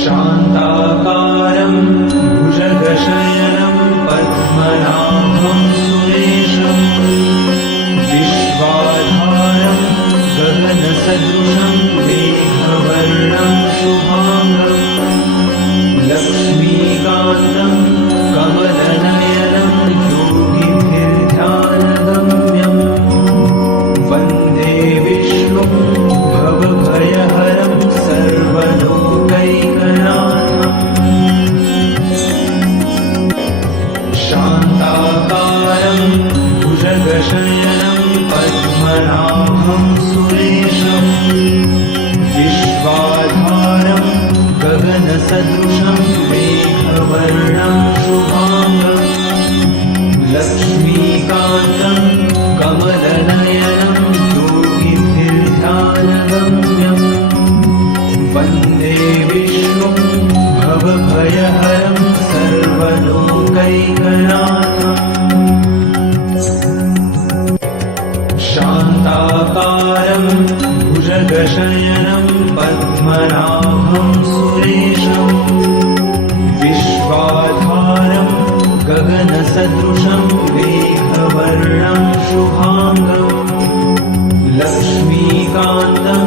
शान्ताकारं भुजगशयनं पद्मनाभं सुरेशं विश्वाधारं गगनसदृशं मेघवर्णं शुभांगं लक्ष्मीकान्तं कमलनयनं योगिभिर्ध्यानगम्यं वन्दे विष्णुं भवभयहरं सर्वलोकैकनाथम् शान्ताकारं भुजगशयनं पद्मनाभं सुरेशं विश्वाधारं गगनसदृशं मेघवर्णं शुभांगं लक्ष्मीकान्तं कमलनयनं योगिभिर्ध्यानगम्यं वन्दे विष्णुं भवभयहरं सर्वलोकैकनाथम् शान्ताकारं भुजगशयनं पद्मनाभं सुरेशं विश्वाधारं गगनसदृशं मेघवर्णं शुभांगं लक्ष्मीकान्तं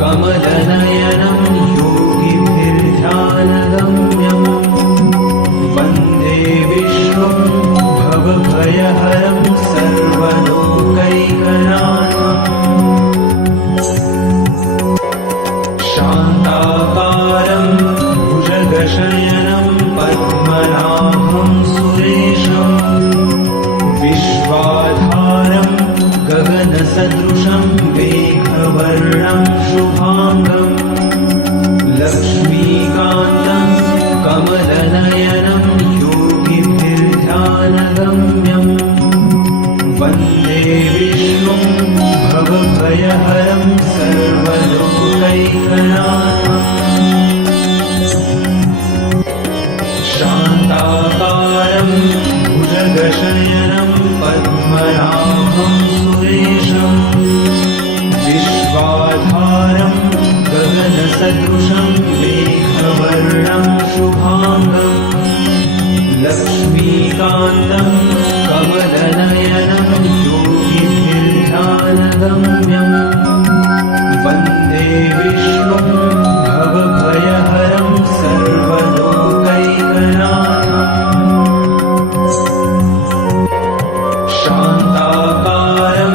कमलनयनं योगिभिर्ध्यानगम्यं वन्दे विष्णुं भवभयहरं सर्वलोकैकनाथम् शान्ताकारं भुजगशयनं पद्मनाभं सुरेशं विश्वाधारं गगनसदृशं मेघवर्णं शुभांगं लक्ष्मीकान्तं कमलनयनं योगिभिर्ध्यानगम्यं वन्दे विष्णुं भवभयहरं सर्वलोकैकनाथम् शान्ताकारं भुजगशयनं पद्मनाभं सुरेशं विश्वाधारं गगनसदृशं मेघवर्णं शुभांगं लक्ष्मीकान्तं कमलनयनं योगिभिर्ध्यानगम्यं वन्दे विष्णुं भवभयहरं सर्वलोकैकनाथम् शान्ताकारं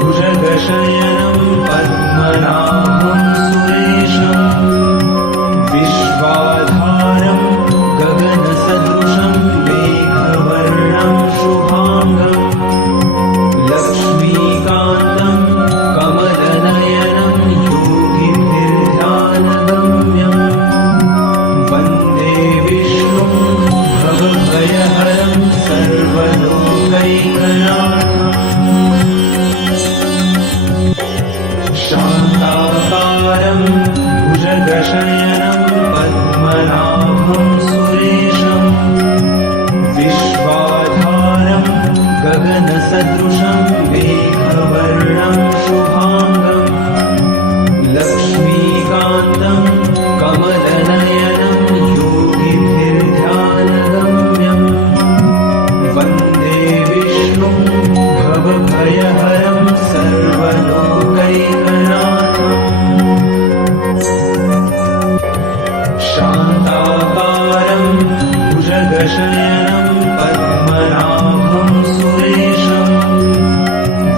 भुजगशयनं पद्मनाभं सुरेशं विश्वाधारं गगनसदृशं मेघवर्णं शुभांगं लक्ष्मीकान्तं कमलनयनं योगिभिर्ध्यानगम्यं वन्दे विष्णुं भवभयहरं सर्वलोकैकनाथम् शान्ताकारं भुजगशयनं पद्मनाभं सुरेशं विश्वाधारं गगनसदृशं मेघवर्णं शुभांगं लक्ष्मीकान्तं कमलनयनं योगिभिर्ध्यानगम्यं वन्दे विष्णुं भवभयहरं सर्वलोकैकनाथम् शान्ताकारं भुजगशयनं पद्मनाभं सुरेशं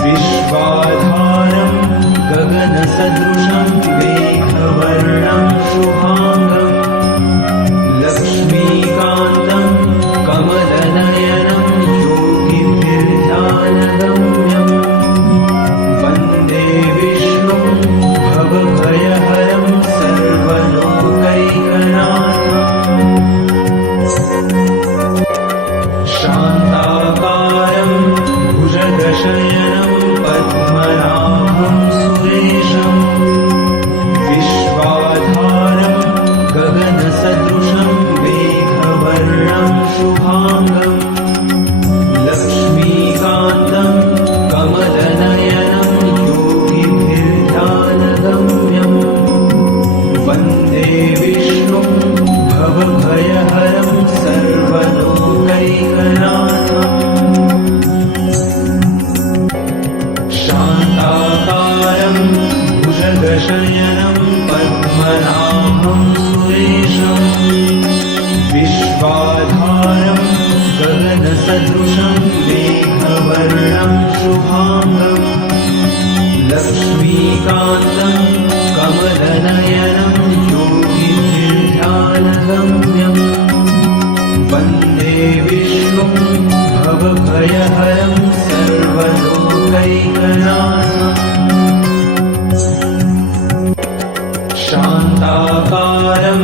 विश्वाधारं गगनसदृशं मेघवर्णं शुभांगं लक्ष्मीकान्तं कमलनयनं योगिभिर्ध्यानगम्यं वन्दे विष्णुं भवभयहरं सर्वलोकैकनाथम् विष्णुं भवभयहरं सर्वलोकैकनाथम् शान्ताकारं भुजगशयनं पद्मनाभं सुरेशम् विश्वाधारं गगनसदृशं मेघवर्णं शुभाङ्गम् लक्ष्मीकान्तं कमलनयनं योगिभिर्ध्यानगम्यम् वन्दे विष्णुं भवभयहरं सर्वलोकैकनाथम् शान्ताकारं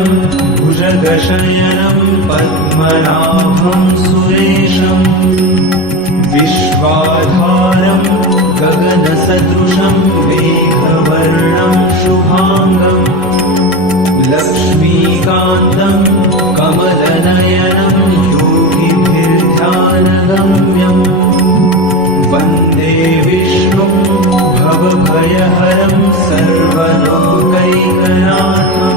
भुजगशयनं पद्मनाभं सुरेशम् विश्वाधारं गगनसदृशं मेघवर्णं शुभाङ्गम् लक्ष्मीकान्तं कमलनयनं योगिभिर्ध्यानगम्यम् वन्दे विष्णुं भवभयहरं सर्वलोकैकनाथम्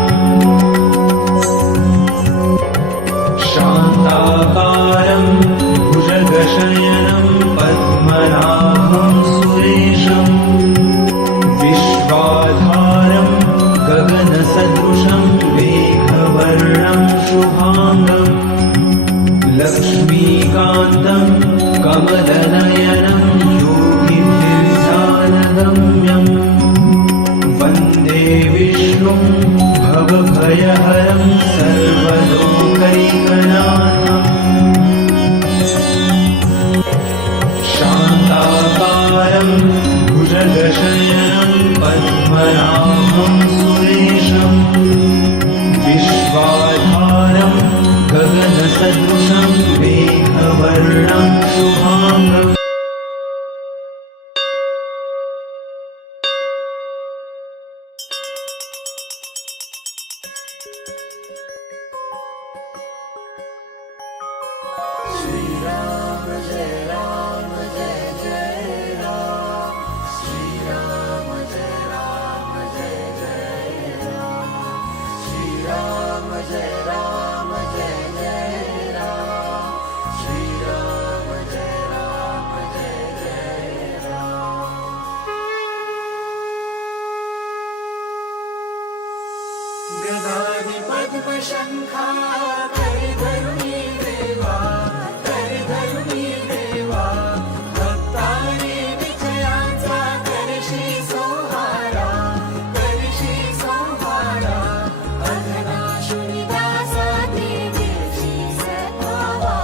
शान्ताकारं भुजगशयनं पद्मनाभं सुरेशम् विश्वाधारं गगनसदृशं मेघवर्णं शुभाङ्गम् लक्ष्मीकान्तं कमलनयनं योगिभिर्ध्यानगम्यम् वन्दे विष्णुं भवभयहरं सर्वलोकैकनाथम् शान्ताकारं भुजगशयनं पद्मनाभं सुरेशम् विश्वाधारं गगनसदृशं मेघवर्णं शुभाङ्गम् श्रीराम जय राम जय जय राम श्रीराम जय राम जय जय राम श्रीराम जय राम जय जय राम श्रीराम जय राम जय जय राम गदाधि पद्मशंखा धरुणी देवा धरुणी देवा भक्ताने विजयाचा करशी सोहारा अघनाशुनी दासा देशी सद्भावा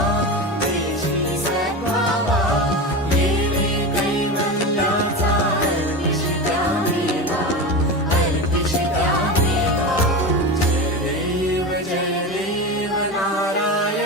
येणे कैवल्याचा अर्पिष्या मेवा जय देव नारायण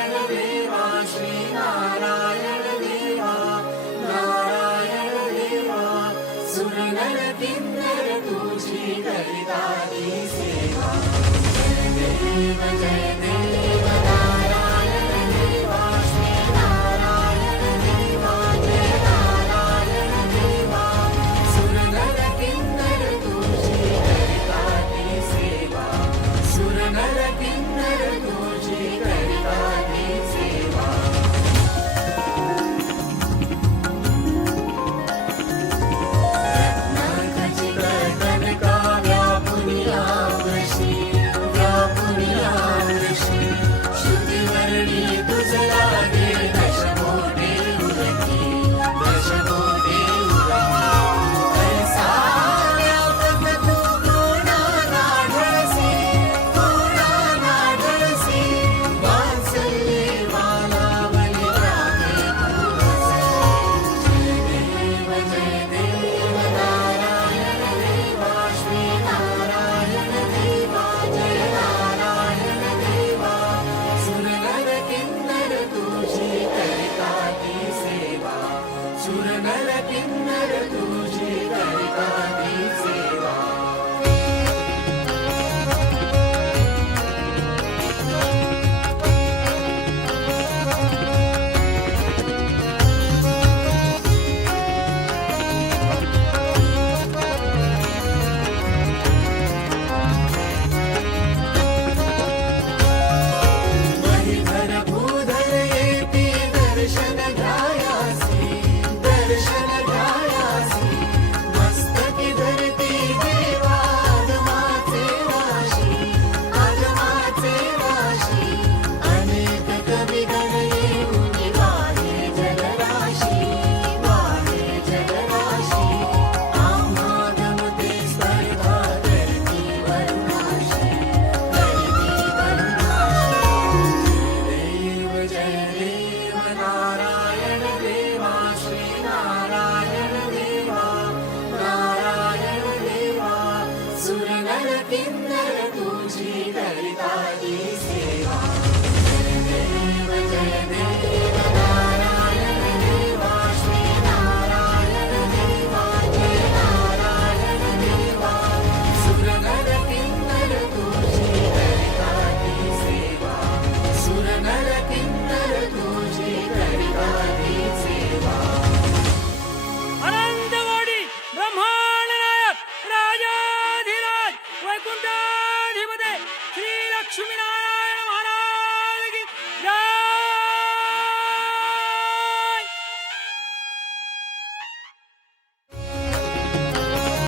वैकुंठाधिपते श्री लक्ष्मीनारायण